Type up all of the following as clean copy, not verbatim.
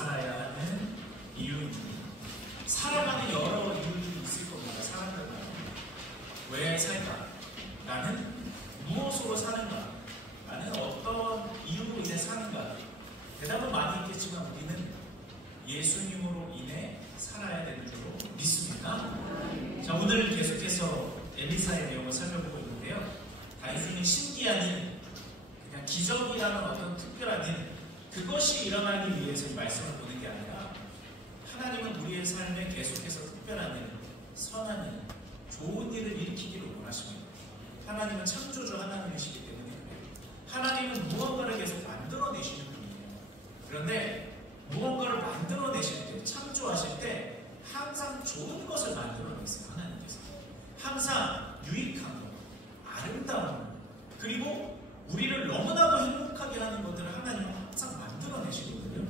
살아야 하는 이유입니다. 살아가는 여러 이유들이 있을 겁니다. 사람들마다. 왜 살까? 나는 무엇으로 사는가? 나는 어떤 이유로 인해 사는가? 대답은 많이 있겠지만 우리는 예수님으로 인해 살아야 되는 줄로 믿습니다. 자, 오늘 계속해서 엘리사의 내용을 살펴보고 있는데요. 단순히 신기한 그냥 기적이라는 어떤 특별한 일, 그것이 일어나기 위해서 이 말씀을 보는 게 아니라 하나님은 우리의 삶에 계속해서 특별한 일, 선한 일, 좋은 일을 일으키기를 원하십니다. 하나님은 창조주 하나님이시기 때문에 하나님은 무언가를 계속 만들어내시는 분이에요. 그런데 무언가를 만들어내실 때, 창조하실 때 항상 좋은 것을 만들어내세요. 하나님께서 항상 유익한 것, 아름다운 것, 그리고 우리를 너무나도 행복하게 하는 것들을 하나님은 항상 만들어내시거든요.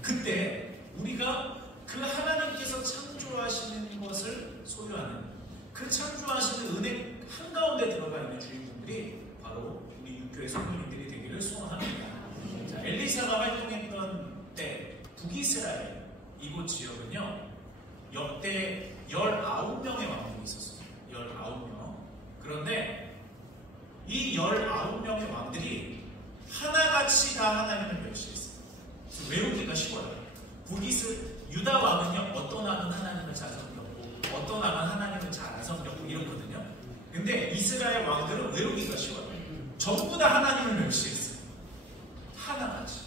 그때 우리가 그 하나님께서 창조하시는 것을 소유하는, 그 창조하시는 은혜 한가운데 들어가 있는 주인공들이 바로 우리 육교의 성도님들이 되기를 소원합니다. 자, 엘리사가 활동했던 때 북이스라엘 이곳 지역은요, 역대 19명의 왕들이 있었어요. 19명. 그런데 이 19명의 왕들이 하나같이 다 하나님을 멸시했어요. 외우기가 쉬워요. 유다 왕은요, 어떤 왕은 하나님을 잘 섬겼고 어떤 왕은 하나님을 잘 안 섬겼고 이렇거든요. 근데 이스라엘 왕들은 외우기가 쉬워요. 전부 다 하나님을 멸시했어요. 하나같이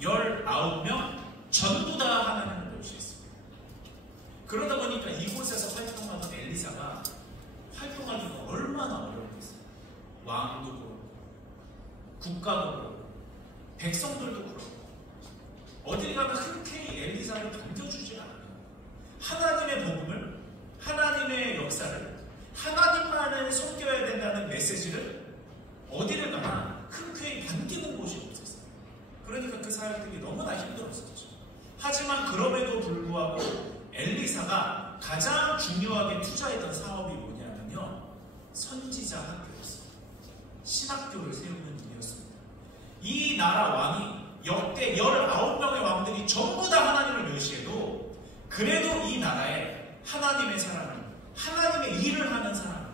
19명 전부 다 하나님을 멸시했어요. 그러다 보니까 이곳에서 활동하던 엘리사가 활동하기가 얼마나 어려웠겠어요. 왕도 그렇고 국가도 그렇고 백성들도 그렇고 어딜 가면 흔쾌히 엘리사를 반겨주지 않아요. 하나님의 복음을, 하나님의 역사를, 하나님만을 섬겨야 된다는 메시지를 어디를 가나 흔쾌히 반기는 곳이 없었어요. 그러니까 그 사람들이 너무나 힘들었었죠. 하지만 그럼에도 불구하고 엘리사가 가장 중요하게 투자했던 사업이 뭐냐면요, 선지자 학교였어요. 신학교를 세우는 일이었습니다. 이 나라 왕이 역대 19명의 왕들이 전부 다 하나님을 멸시해도 그래도 이 나라에 하나님의 사람을, 하나님의 일을 하는 사람을,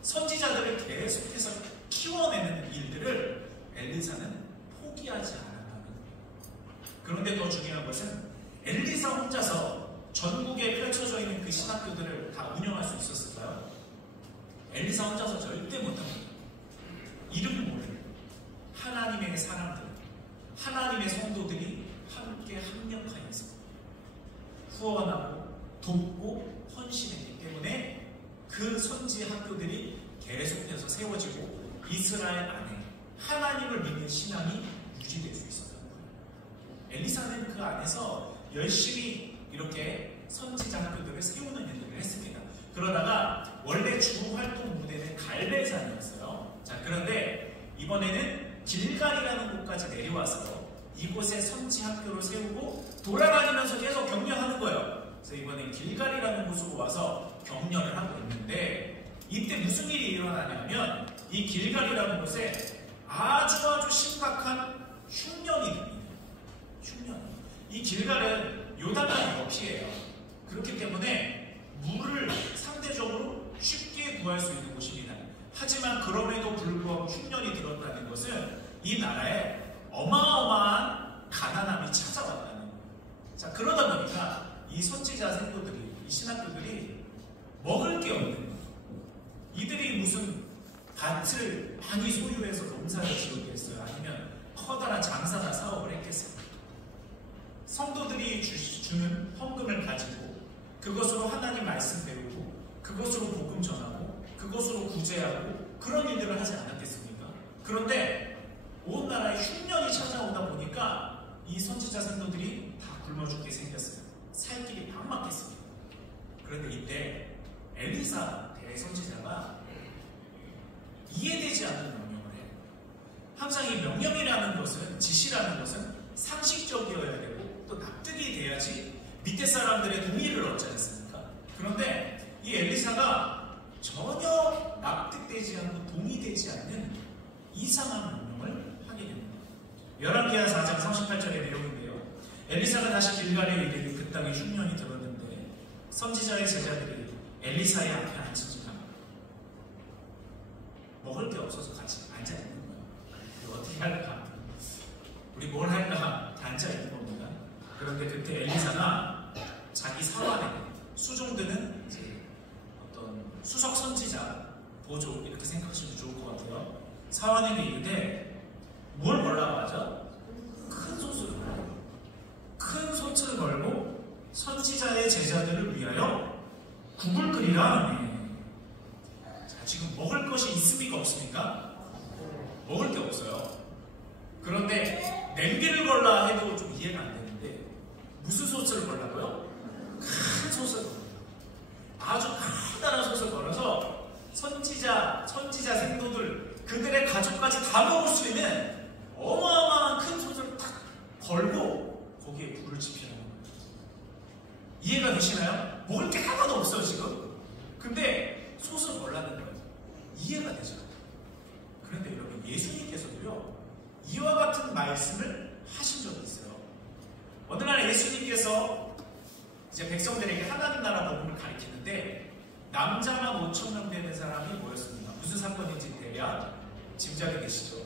선지자들을 계속해서 키워내는 일들을 엘리사는 포기하지 않았다는. 그런데 더 중요한 것은 엘리사 혼자서 전국에 펼쳐져 있는 그 신학교들을 다 운영할 수 있었을까요? 엘리사 혼자서 절대 못합니다. 이름 모를 하나님의 사람들, 하나님의 성도들이 함께 합력하여서 후원하고 돕고 헌신했기 때문에 그 선지 학교들이 계속해서 세워지고 이스라엘 안에 하나님을 믿는 신앙이 유지될 수 있었던 거예요. 엘리사는 그 안에서 열심히 이렇게 선지자 학교들을 세우는 일들을 했습니다. 그러다가 원래 주 활동 무대는 갈멜산이었어요. 자, 그런데 이번에는 길갈이라는 곳까지 내려와서 이곳에 선지 학교를 세우고 돌아다니면서 계속 격려하는 거예요. 그래서 이번에 길갈이라는 곳으로 와서 격려를 하고 있는데 이때 무슨 일이 일어나냐면 이 길갈이라는 곳에 아주 심각한 흉년이 됩니다. 흉년. 이 길갈은 요단강 옆이에요. 그렇기 때문에 물을 상대적으로 쉽게 구할 수 있는 곳입니다. 하지만 그럼에도 불구하고 흉년이 들었다는 것은 이 나라에 어마어마한 가난함이 찾아왔다는 거예요. 자, 그러다 보니까 이 선지자 생도들이, 이 신학교들이 먹을 게 없는 거예요. 이들이 무슨 밭을 많이 소유해서 농사를 지었겠어요? 아니면 커다란 장사나 사업을 했겠어요? 성도들이 주는 헌금을 가지고 그것으로 하나님 말씀 배우고 그것으로 복음 전하고 그것으로 구제하고 그런 일들을 하지 않았겠습니까? 그런데 온 나라에 흉년이 찾아오다 보니까 이 선지자 성도들이 다 굶어 죽게 생겼어요. 살 길이 막막했습니다. 그런데 이때 엘리사 대선지자가 이해되지 않는 명령을 해요. 항상 이 명령이라는 것은, 지시라는 것은 상식적이어야 되고 또 납득이 돼야지 밑에 사람들의 동의를 얻지 않습니까? 그런데 이 엘리사가 전혀 납득되지 않고 동의되지 않는 이상한 명령을 하게 됩니다. 열왕기하 4장 38절의 내용인데요. 엘리사가 다시 길갈에 이르니 그 땅에 흉년이 들었는데 선지자의 제자들이 엘리사의 앞에 앉으니까 먹을 게 없어서 같이 앉아 있는 거예요. 어떻게 할까? 우리 뭘 할까? 앉아 있는 겁니다. 그런데 그때 엘리사가 자기 사환에게, 수종드는 이제 어떤 수석 선지자 보조 이렇게 생각하시면 좋을 것 같아요. 사환에게 이르되 뭘 벌라고 하죠? 큰 솥을 벌어요. 큰 솥을 걸고 선지자의 제자들을 위하여 국을 끓이라. 자, 지금 먹을 것이 있습니까? 없습니까? 먹을 게 없어요. 그런데 냄비를 걸라 해도 좀 이해가 안 되는데 무슨 솥을 걸라고요? 큰 솥을 걸어요. 아주 커다란 솥을 걸어서 선지자 생도들, 그들의 가족까지 다 먹을 수 있는 어마어마한 큰 솥을 딱 걸고 거기에 불을 지피는 거예요. 이해가 되시나요? 먹을 게 하나도 없어요 지금. 근데 솥을 걸라는 거예요. 이해가 되죠? 그런데 여러분, 예수님께서도요 이와 같은 말씀을 하신 적이 있어요. 어느 날 예수님께서 이제 백성들에게 하나님 나라 복음을 가르치는데 남자만 5,000명 되는 사람이 모였습니다. 무슨 사건인지 대략 짐작이 되시죠?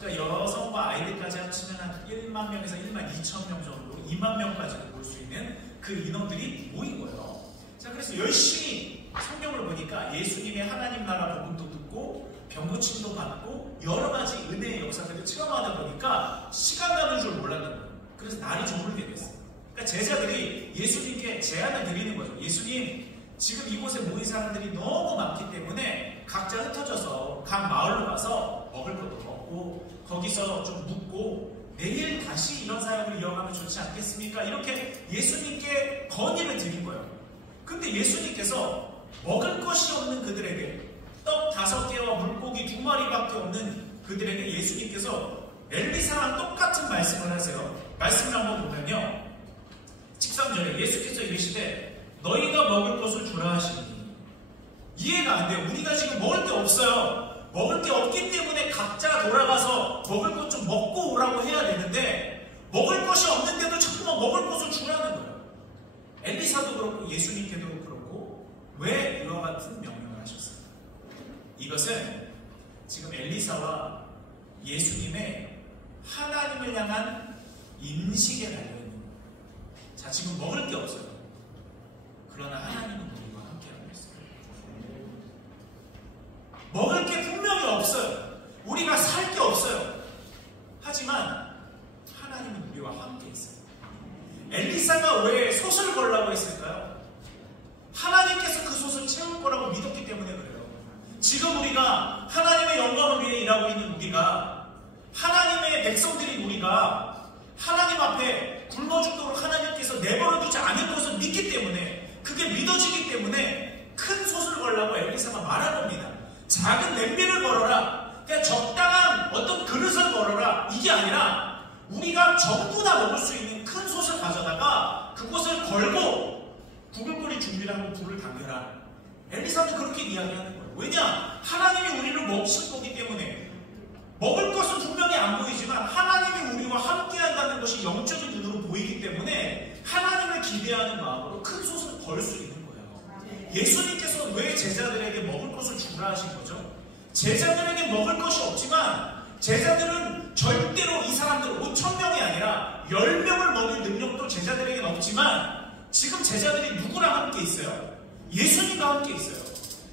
그러니까 여성과 아이들까지 합치면 한 1만 명에서 1만 2천 명 정도, 2만 명까지도 볼 수 있는 그 인원들이 모인 거예요. 자, 그래서 열심히 성경을 보니까 예수님의 하나님 나라 복음도 듣고 병고침도 받고 여러 가지 은혜의 역사들을 체험하다 보니까 시간 가는 줄 몰랐던 거예요. 그래서 날이 저물게 됐어요. 그러니까 제자들이 예수님께 제안을 드리는 거죠. 예수님, 지금 이곳에 모인 사람들이 너무 많기 때문에 각자 흩어져서 각 마을로 가서 먹을 것도 먹고 거기서 좀 묵고 내일 다시 이런 사역을 이어가면 좋지 않겠습니까? 이렇게 예수님께 건의를 드린 거예요. 근데 예수님께서 먹을 것이 없는 그들에게, 떡 5개와 물고기 2마리밖에 없는 그들에게 예수님께서 엘리사랑 똑같은 말씀을 하세요. 말씀을 한번 보면요, 13절에 예수께서 이르시되 너희가 먹을 것을 주라 하시니. 이해가 안 돼요. 우리가 지금 먹을 게 없어요. 먹을 게 없기 때문에 각자 돌아가서 먹을 것 좀 먹고 오라고 해야 되는데 먹을 것이 없는데도 자꾸만 먹을 것을 주라는 거예요. 엘리사도 그렇고 예수님께도 그렇고 왜 이와 같은 명령을 하셨어요? 이것은 지금 엘리사와 예수님의 하나님을 향한 인식에 달려있는 거예요. 자, 지금 먹을 게 없어요. 그러나 하나님은 우리와 함께하고 있어요. 먹을 게 분명히 없어요. 우리가 살 게 없어요. 하지만 하나님은 우리와 함께 있어요. 엘리사가 왜 솥을 걸라고 했을까요? 하나님께서 그 솥을 채울 거라고 믿었기 때문에 그래요. 지금 우리가 하나님의 영광을 위해 일하고 있는 우리가, 하나님의 백성들인 우리가 하나님 앞에 굶어 죽도록 하나님께서 내버려 두지 않을 것을 믿기 때문에, 그게 믿어지기 때문에 큰 솥을 걸라고 엘리사가 말한 겁니다. 작은 냄비를 걸어라, 그냥 적당한 어떤 그릇을 걸어라, 이게 아니라 우리가 전부 다 먹을 수 있는 큰 솥을 가져다가 그곳을 걸고 국을 끓일 준비를 하고 불을 당겨라. 엘리사도 그렇게 이야기하는 거예요. 왜냐? 하나님이 우리를 먹이실 거기 때문에. 먹을 것은 분명히 안 보이지만 하나님이 우리와 함께 한다는 것이 영적인 눈으로 보이기 때문에 하나님을 기대하는 마음으로 큰 솥을 걸 수 있는 거예요. 예수님께서 왜 제자들에게 먹을 것을 주라 하신 거죠? 제자들에게 먹을 것이 없지만 제자들은 절대로 이 사람들 5,000명이 아니라 10명을 먹일 능력도 제자들에게는 없지만 지금 제자들이 누구랑 함께 있어요? 예수님과 함께 있어요.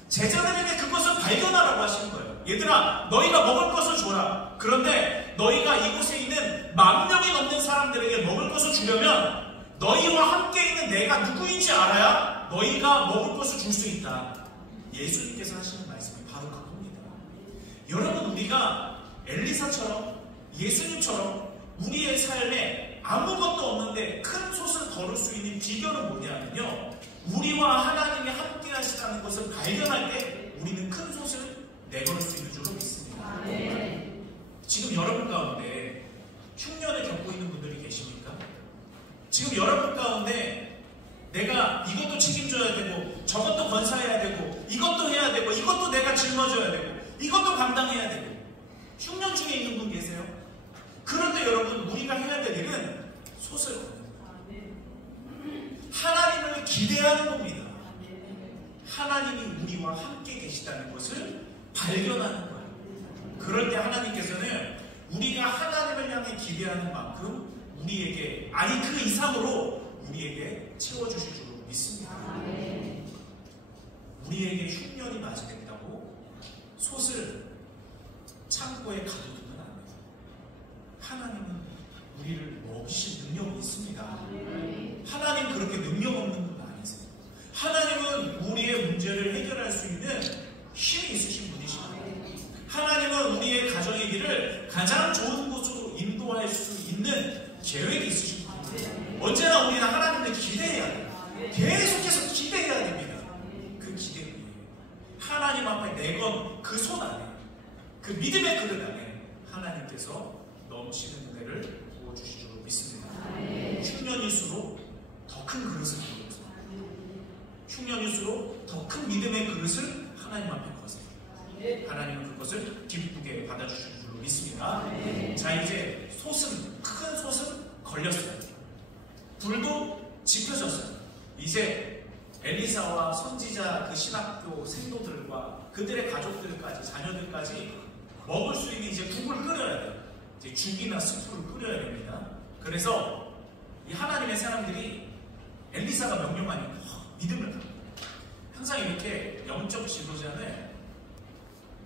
제자들에게 그것을 발견하라고 하시는 거예요. 얘들아, 너희가 먹을 것을 줘라. 그런데 너희가 이곳에 있는 10,000명이 넘는 사람들에게 먹을 것을 주려면 너희와 함께 있는 내가 누구인지 알아야 너희가 먹을 것을 줄 수 있다. 예수님께서 하시는 말씀이 바로 그겁니다. 여러분, 우리가 엘리사처럼 예수님처럼 우리의 삶에 아무것도 없는데 큰 솥을 걸을 수 있는 비결은 뭐냐면요, 우리와 하나님이 함께 하시다는 것을 발견할 때 우리는 큰 솥을 내걸을 수 있는 줄로 믿습니다. 지금 여러분 가운데 흉년을 겪고 있는 분들이 계십니까? 지금 여러분 가운데 내가 이것도 책임져야 되고 저것도 건사해야 되고 이것도 해야 되고 이것도 내가 짊어져야 되고 이것도 감당해야 되고 흉년 중에 있는 분 계세요? 그런데 여러분, 우리가 해야 될 일은 솥을 걷는 기대하는 겁니다. 하나님이 우리와 함께 계시다는 것을 발견하는 거예요. 그럴 때 하나님께서는 우리가 하나님을 향해 기대하는 만큼 우리에게, 아니 그 이상으로 우리에게 채워주실 줄 믿습니다. 우리에게 흉년이 맞이됐다고 솥을 창고에 가둬두면 안 돼요. 하나님은 우리를 먹이실 능력이 있습니다. 하나님 그렇게 능력 없는 분 아니세요. 하나님은 우리의 문제를 해결할 수 있는 힘이 있으신 분이십니다. 하나님은 우리의 가정의 길을 가장 좋은 곳으로 인도할 수 있는 계획이 있으신 분입니다. 언제나 우리는 하나님을 기대해야 돼요. 계속해서 기대해야 됩니다. 그 기대 위에 하나님 앞에 내건 그 손 안에, 그 믿음의 그릇 안에 하나님께서 넘치는 은혜를 부어주실 줄 믿습니다. 흉년일수록 더 큰 그릇을 부어주세요. 흉년일수록 더 큰 믿음의 그릇을 하나님 앞에 거세요. 하나님은 그것을 기쁘게 받아주실 줄로 믿습니다. 자, 이제 솥은, 큰 솥은 걸렸어요. 불도 지펴졌어요. 이제 엘리사와 선지자 그 신학교 생도들과 그들의 가족들까지, 자녀들까지 먹을 수 있는 이제 국을 끓여야 돼요. 이제 죽이나 스프를 끓여야 됩니다. 그래서 이 하나님의 사람들이 엘리사가 명령하니 믿음을 갖고, 항상 이렇게 영적 지도자는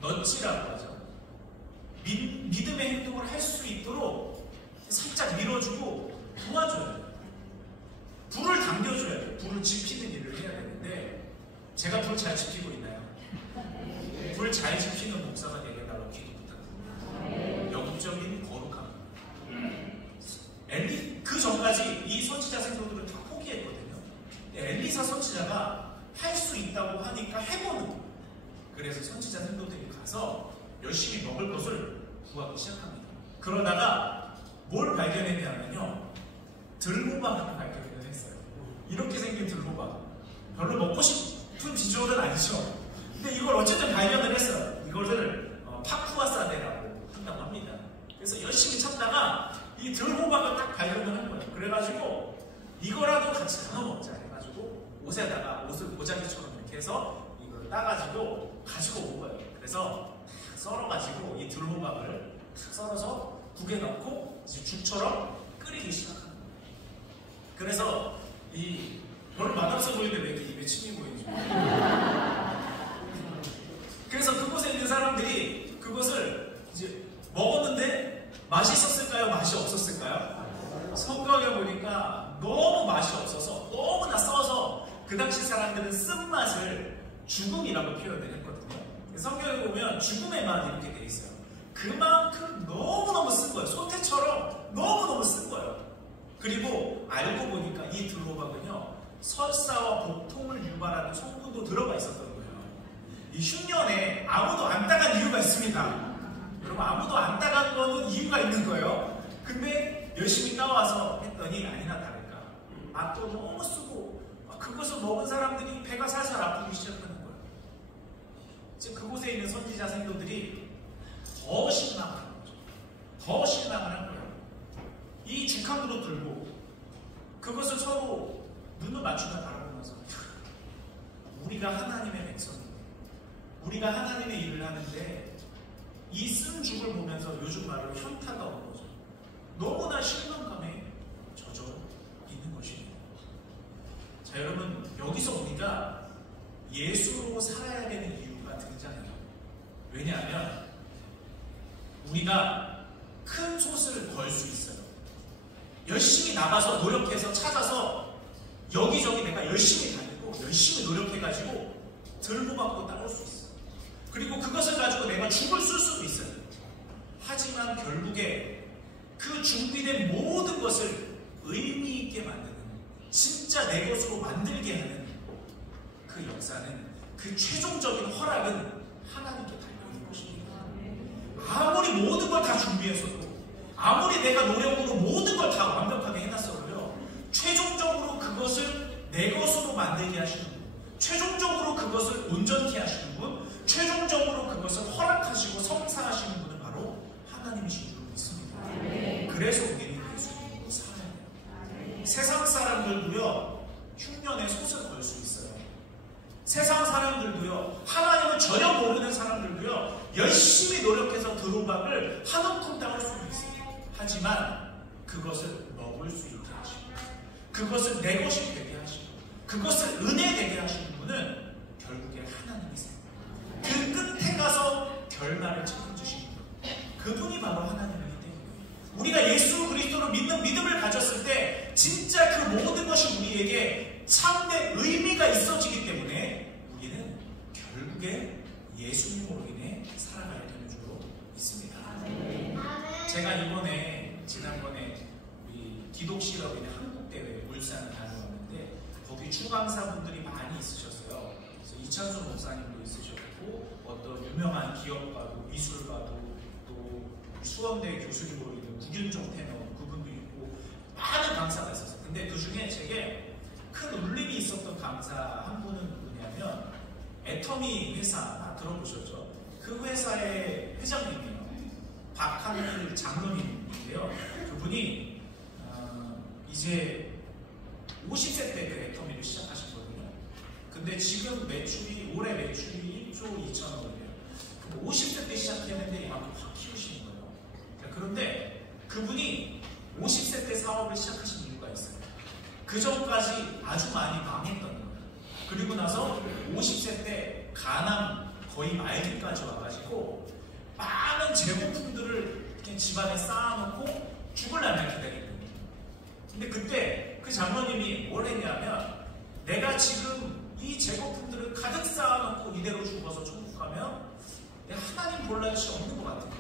넛지라고 하죠. 믿음의 행동을 할 수 있도록 살짝 밀어주고 도와줘야 돼요. 불을 당겨줘야 돼요. 불을 지피는 일을 해야 되는데, 제가 불 잘 지피고 있나요? 불 잘 지피는 목사가 되게달라고 기도 부탁드립니다. 영적인 거룩함. 그 전까지 이 선지자 생도들을 다 포기했거든요. 엘리사 선지자가 할 수 있다고 하니까 해보는 거예요. 그래서 선지자 생도들이 가서 열심히 먹을 것을 구하기 시작합니다. 그러다가 뭘 발견했냐면요, 들호박을 발견을 했어요. 이렇게 생긴 들호박, 별로 먹고 싶은 비주얼은 아니죠. 근데 이걸 어쨌든 발견을 했어요. 이것을 파푸아사데라고 한다고 합니다. 그래서 열심히 찾다가 이 들호박을 딱 발견을 한 거예요. 그래가지고 이거라도 같이 나눠 먹자 해가지고 옷에다가, 옷을 모자기처럼 이렇게 해서 이걸 따가지고 가지고 온 거예요. 그래서 썰어가지고 이 들호박을 썰어서 국에 넣고 이제 죽처럼 끓이기 시작합니다. 그래서 이 별로 맛없어 보이는데 왜 이렇게 입에 침이 보이는지. 그래서 그곳에 있는 사람들이 그것을 이제 먹었는데 맛있었을까요? 맛이 없었을까요? 성경에 보니까 너무 맛이 없어서, 너무나 써서 그 당시 사람들은 쓴맛을 죽음이라고 표현을 했거든요. 성경에 보면 죽음의 맛 이렇게 돼 있어요. 그만큼 너무너무 쓴 거예요. 소태처럼 너무너무 쓴 거예요. 그리고 알고 보니까 이 들호박은요, 설사와 복통을 유발하는 성분도 들어가 있었던 거예요. 이 흉년에 아무도 안 따간 이유가 있습니다. 여러분, 아무도 안 따간 거는 이유가 있는 거예요. 근데 열심히 따와서 했더니 아니나 다를까 맛도 너무 쓰고, 그것을 먹은 사람들이 배가 살살 아프기 시작하는 거예요. 즉 그곳에 있는 선지자 생도들이 더 실망을 한 거죠. 더 실망을 한 거예요. 이 죽한 그릇 들고 그것을 서로 눈을 맞추며 바라보면서, 우리가 하나님의 백성인데, 우리가 하나님의 일을 하는데 이 쓴 죽을 보면서 요즘 말로 현타가 오는 거죠. 너무나 실망감에 젖어 있는 것입니다. 자, 여러분, 여기서 우리가 예수로 살아야 되는 이유가 등장해요. 왜냐하면 우리가 큰 솥을 걸 수 있어요. 열심히 나가서 노력해서 찾아서 여기저기 내가 열심히 다니고 열심히 노력해가지고 들호박도 따올 수 있어요. 그리고 그것을 가지고 내가 죽을 쓸 수도 있어요. 하지만 결국에 그 준비된 모든 것을 의미 있게 만드는, 진짜 내 것으로 만들게 하는 그 역사는, 그 최종적인 허락은 하나님께 달려있는 것입니다. 아무리 모든 걸 다 준비했어도, 아무리 내가 노력으로 모든 걸 다 완벽하게 해놨어도요, 최종적으로 그것을 내 것으로 만들게 하시는 분, 최종적으로 그것을 온전케 하시는 분, 최종적으로 그것을 허락하시고 성사하시는 분은 바로 하나님이신 줄 믿습니다. 그래서 우리는 예수님으로 살아야 돼요. 세상 사람들도요, 흉년에 솥을 걸 수 있어요. 세상 사람들도요, 하나님을 전혀 모르는 사람들도요, 열심히 노력해서 들호박을 한 움큼 따올 수 있어요. 하지만 그것을 먹을 수 있게 하시고, 그것을 내 것이 되게 하시고, 그것을 은혜 되게 하시는 분은 결국에 하나님이세요. 그 끝에 가서 결말을 책임지시는 분, 그분이 바로 하나님이기 때문에 우리가 예수 그리스도를 믿는 믿음을 가졌을 때 진짜 그 모든 것이 우리에게 참된 의미가 있어지기 때문에 우리는 결국에 예수님으로 인해 살아가야 되는 줄로 믿습니다. 제가 지난번에 우리 기독실업인 한국대회 울산 다녀왔는데 거기 추강사분들이 많이 있으셨어요. 그래서 이찬수 목사님도 있으셨고 어떤 유명한 기업가도 미술가도 또 수원대 교수님으로 있는 구균종 테너 그분도 있고 많은 강사가 있었어요. 근데 그 중에 제게 큰 울림이 있었던 강사 한 분은 누구냐면 애터미 회사 들어보셨죠? 그 회사의 회장님이에요. 박한일 장로님인데요. 그분이 이제 50세 때 그 애터미를 시작하셨거든요. 근데 지금 올해 매출이 1조 2천억이에요. 50세 때 시작했는데 이만큼 확 키우시는 거예요. 그런데 그분이 50세 때 사업을 시작하신 이유가 있어요. 그 전까지 아주 많이 망했던 거예요. 그리고 나서 50세 때 가남 거의 말기까지 와가지고 많은 제공품들을 이렇게 집안에 쌓아놓고 죽을 날을 기다리는 거예요. 근데 그때 그 장로님이 뭘 했냐면 내가 지금 이 제공품들을 가득 쌓아놓고 이대로 죽어서 천국 가면 내가 하나님 볼 날이 없는 것 같아요.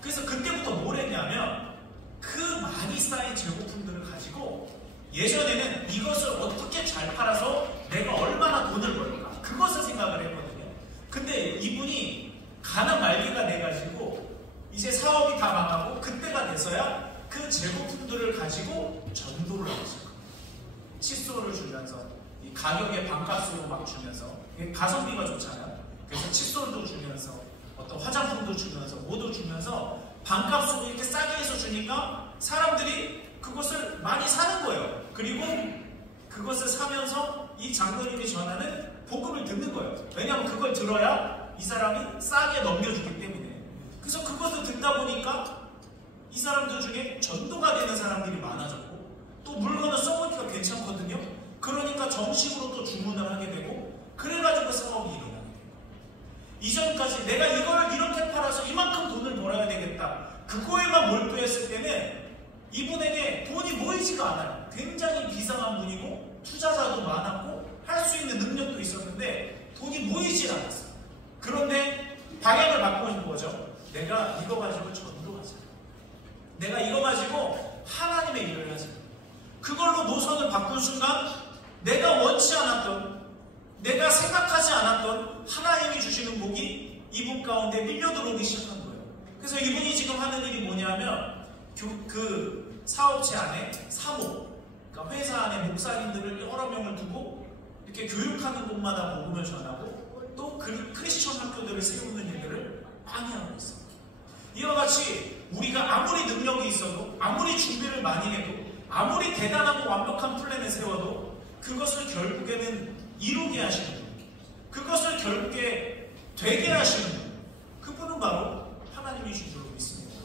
그래서 그때부터 뭘 했냐면 그 많이 쌓인 제공품들을 가지고 예전에는 이것을 어떻게 잘 팔아서 내가 얼마나 돈을 벌까 그것을 생각을 했거든요. 근데 이분이 가난 말기가 돼가지고 이제 사업이 다 망하고 그때가 돼서야 그 제공품들을 가지고 전도를 하셨어요. 칫솔을 주면서 이 가격에 반값으로 막 주면서 가성비가 좋잖아요. 그래서 칫솔도 주면서 어떤 화장품도 주면서 뭐도 주면서 반값으로 이렇게 싸게 해서 주니까 사람들이 그것을 많이 사는 거예요. 그리고 그것을 사면서 이 장로님이 전하는 복음을 듣는 거예요. 왜냐하면 그걸 들어야 이 사람이 싸게 넘겨주기 때문에. 그래서 그것을 듣다 보니까 이 사람들 중에 전도가 되는 사람들이 많아졌고 또 물건을 써보니까 괜찮거든요. 그러니까 정식으로 또 주문을 하게 되고 그래가지고 사업이 일어나게 돼요. 이전까지 내가 이걸 이렇게 팔아서 이만큼 돈을 벌어야 되겠다. 그거에만 몰두했을 때는 이분에게 돈이 모이지가 않아요. 굉장히 비상한 분이고 투자자도 많았고 할 수 있는 능력도 있었는데 돈이 모이질 않았어요. 그런데 방향을 바꾸는 거죠. 내가 이거 가지고 전도하자. 내가 이거 가지고 하나님의 일을 하자. 그걸로 노선을 바꾼 순간 내가 원치 않았던 내가 생각하지 않았던 하나님이 주시는 복이 이분 가운데 밀려 들어오기 시작한 거예요. 그래서 이분이 지금 하는 일이 뭐냐면 그 사업체 안에 사모, 그러니까 회사 안에 목사님들을 여러 명을 두고 이렇게 교육하는 곳마다 복음을 전하고 또 크리스천 학교들을 세우는 일들을 많이 하고 있어요. 이와 같이 우리가 아무리 능력이 있어도 아무리 준비를 많이 해도 아무리 대단하고 완벽한 플랜을 세워도 그것을 결국에는 이루게 하시는 분, 그것을 결국에 되게 하시는 분, 그분은 바로 하나님이신 줄로 믿습니다.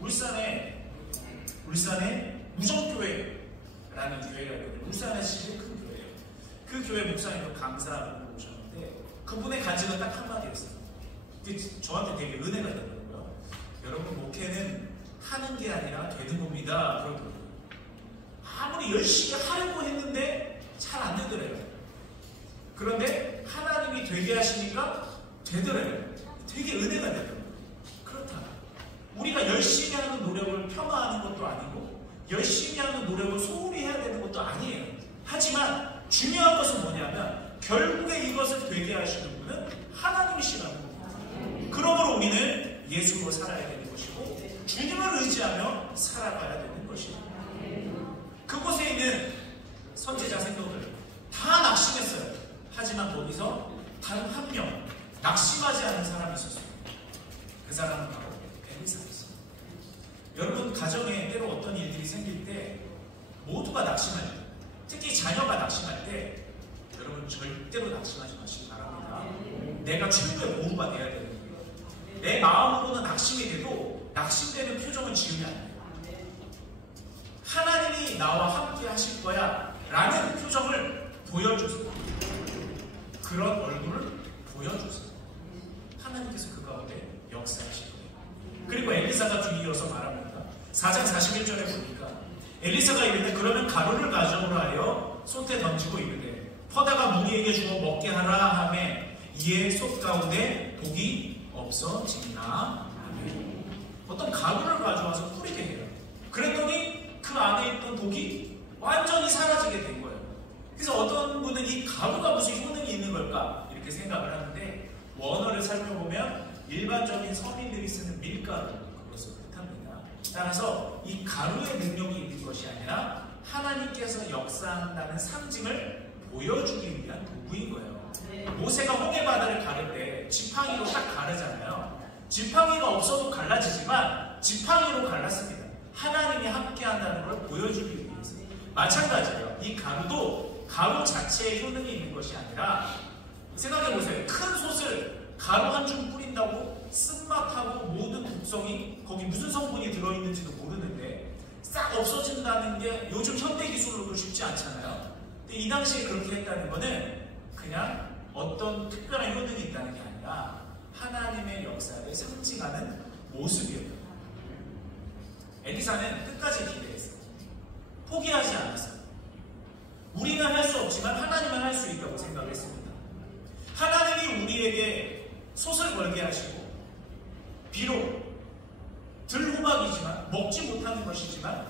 울산에 무정교회라는 교회가 있거든요. 울산에 제일 큰 교회예요. 그 교회 목사님도 강사로 오셨는데 그분의 간증은 딱 한마디였어요. 저한테 되게 은혜가 되더라고요. 여러분 목회는 하는 게 아니라 되는 겁니다. 그러더라고요. 아무리 열심히 하려고 했는데 잘 안 되더래요. 그런데 하나님이 되게 하시니까 되더래요. 되게 은혜가 되더라고요. 그렇다. 우리가 열심히 하는 노력을 폄하하는 것도 아니고 열심히 하는 노력을 소홀히 해야 되는 것도 아니에요. 하지만 중요한 것은 뭐냐면 결국에 이것을 되게 하시는 분은 하나님이시라는 겁니다. 그러므로 우리는 예수로 살아야 되는 것이고 주님을 의지하며 살아가야 되는 것입니다. 그곳에 있는 선지자 생도들 다 낙심했어요. 하지만 거기서 단 한 명 낙심하지 않은 사람이 있었어요. 그 사람은 바로 엘리사였어요. 여러분 가정에 때로 어떤 일들이 생길 때 모두가 낙심할 때 절대로 낙심하지 마시기 바랍니다. 내가 최고의 보루가 되어야 되는 거예요. 내 마음으로는 낙심이 돼도 낙심되는 표정은 지으면 안 돼요. 하나님이 나와 함께 하실 거야 라는 표정을 보여주세요. 그런 얼굴을 보여주세요. 하나님께서 그 가운데 역사하실 거예요. 그리고 엘리사가 뒤이어서 말합니다. 4장 41절에 보니까 엘리사가 이르되 그러면 가루를 가져오라 하여 솥에 던지고 이르되 퍼다가 무리에게 주어 먹게 하라 하매 이에 솥 가운데 독이 없어지나. 어떤 가루를 가져와서 뿌리게 해요. 그랬더니 그 안에 있던 독이 완전히 사라지게 된 거예요. 그래서 어떤 분은 이 가루가 무슨 효능이 있는 걸까 이렇게 생각을 하는데, 원어를 살펴보면 일반적인 서민들이 쓰는 밀가루, 그것을 뜻합니다. 따라서 이 가루의 능력이 있는 것이 아니라 하나님께서 역사한다는 상징을 보여주기 위한 도구인 거예요. 모세가 홍해 바다를 가를 때 지팡이로 딱 가르잖아요. 지팡이가 없어도 갈라지지만 지팡이로 갈랐습니다. 하나님이 함께한다는 걸 보여주기 위해서. 마찬가지예요. 이 가루도 가루 자체의 효능이 있는 것이 아니라, 생각해보세요. 큰 솥을 가루 한 줌 뿌린다고 쓴맛하고 모든 독성이, 거기 무슨 성분이 들어있는지도 모르는데 싹 없어진다는 게 요즘 현대기술로도 쉽지 않잖아요. 근데 이 당시에 그렇게 했다는 거는 그냥 어떤 특별한 효능이 있다는 게 아니라 하나님의 역사를 상징하는 모습이었어요. 엘리사는 끝까지 기대했어요. 포기하지 않았어요. 우리는 할 수 없지만 하나님은 할 수 있다고 생각했습니다. 하나님이 우리에게 솥을 걸게 하시고, 비록 들호박이지만 먹지 못하는 것이지만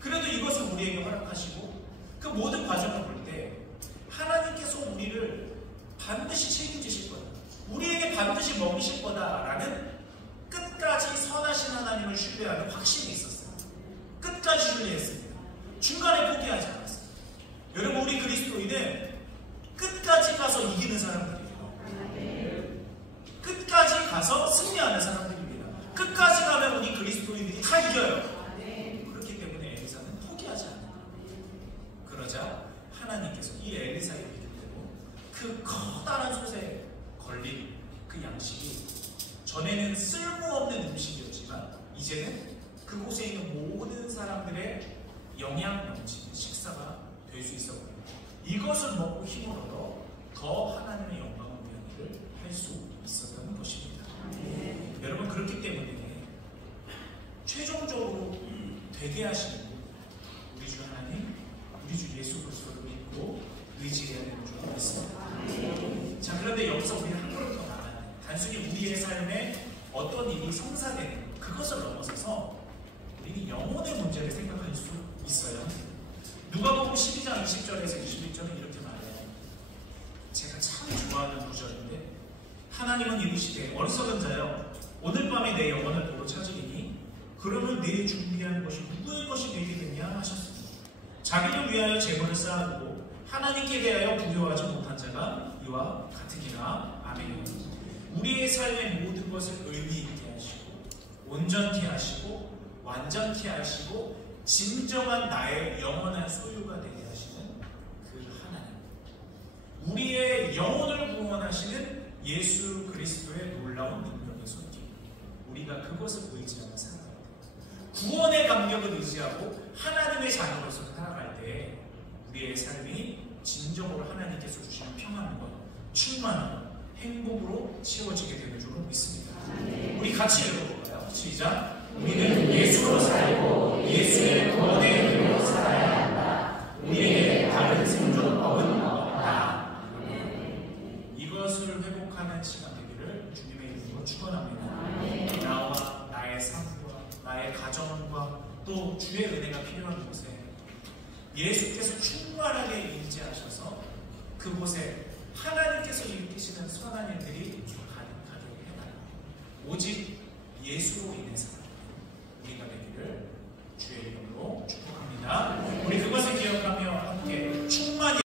그래도 이것을 우리에게 허락하시고, 그 모든 과정을 볼 때 하나님께서 우리를 반드시 책임지실 거다, 우리에게 반드시 먹이실 거다라는 끝까지 선하신 하나님을 신뢰하는 확신이 있었어요. 끝까지 신뢰했습니다. 중간에 포기하지 않았어요. 여러분, 우리 그리스도인은 끝까지 가서 이기는 사람들이에요. 끝까지 가서 승리하는 사람들입니다. 끝까지 가면 우리 그리스도인들이 다 이겨요. 그렇기 때문에 엘리사는 포기하지 않아요. 그러자 하나님께서 이 엘리사의 믿음대로 그 커다란 솥에 걸린 그 양식이 전에는 쓸모없는 음식이었지만 이제는 그곳에 있는 모든 사람들의 영양 넘치는 식사가 될 수 있었고요. 이것을 먹고 힘을 얻어 더 하나님의 영광을 위한 일을 할 수 있었던 것입니다. 여러분, 그렇기 때문에 최종적으로 되게 하시는 분, 우리 주 하나님, 우리 주 예수 그리스도를 믿고 의지해야 되는 줄 믿습니다. 자, 그런데 여기서 우리는 한 걸음 더 나가요. 단순히 우리의 삶에 어떤 일이 성사되는 그것을 넘어서서 우리는 영혼의 문제를 생각할 수 있어요. 누가복음 12장 20절에서 21절은 이렇게 말해요. 제가 참 좋아하는 구절인데, 하나님은 이르시되 어리석은 자여 오늘 밤에 내 영혼을 도로 찾으리니 그러면 내 준비한 것이 누구의 것이 되겠느냐 하셨습니다. 자기를 위하여 재물을 쌓아두고 하나님께 대하여 부여하지 못한 자가 이와 같으니라. 아멘. 우리의 삶의 모든 것을 의미 있게 하시고 온전케 하시고 완전케 하시고 진정한 나의 영원한 소유가 되게 하시는 그 하나님, 우리의 영혼을 구원하시는 예수 그리스도의 놀라운 능력의 손길, 우리가 그것을 의지하며 살아가야 돼요. 구원의 감격을 의지하고 하나님의 자녀로서 살아갈 때 우리의 삶이 진정으로 하나님께서 주시는 평안과 충만과 행복으로 채워지게 되는 줄로 믿습니다. 우리 같이 읽어볼까요? 시작. 우리는 예수로 살고 예수의 구원의 힘으로 살아야 한다. 우리에게 다른 생존법은 없다. 이것을 회복하는 시간 되기를 주님의 이름으로 축원합니다. 나와 나의 삶과 나의 가정과 또 주의 은혜가 필요한 곳에 예수께서 충만하게 임재하셔서 그곳에